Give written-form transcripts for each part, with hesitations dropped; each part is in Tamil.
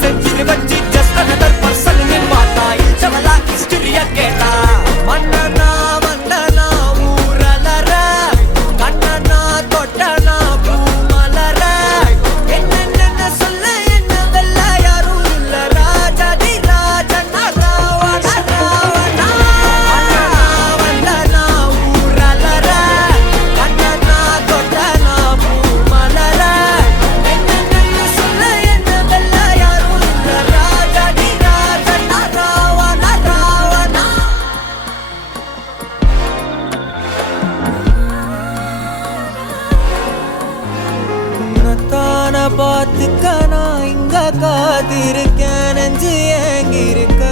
செஞ்சுட்டு வச்சு just another person ன்னு பார்த்தா இச்சவளா ஹிஸ்டரிய கேட்டா மன்னனா வந்தனா ஊரலற கண்ணனா தொட்டனா பூ மலர என்ன சொல்ல என்ன வெல்ல யாரும் இல்ல ராஜாதி ராஜனா ராவண ராவணா வந்தனா ஊரலற கண்ணனா தொட்டனா பூ மலர என்ன சொல்ல என்ன வெல்ல யாரும் இல்ல ராஜாதி ராஜனா ராவண ராவணா உன்னத்தான பார்த்துக்க நான் இங்க காத்திருக்கேன் நெஞ்சு ஏங்கிருக்க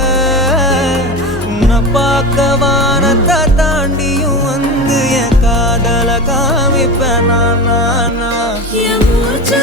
உன்னை பார்க்க வானத்தை தாண்டியும் வந்து என் காதல காமிப்பேன் நான் என் மூச்சு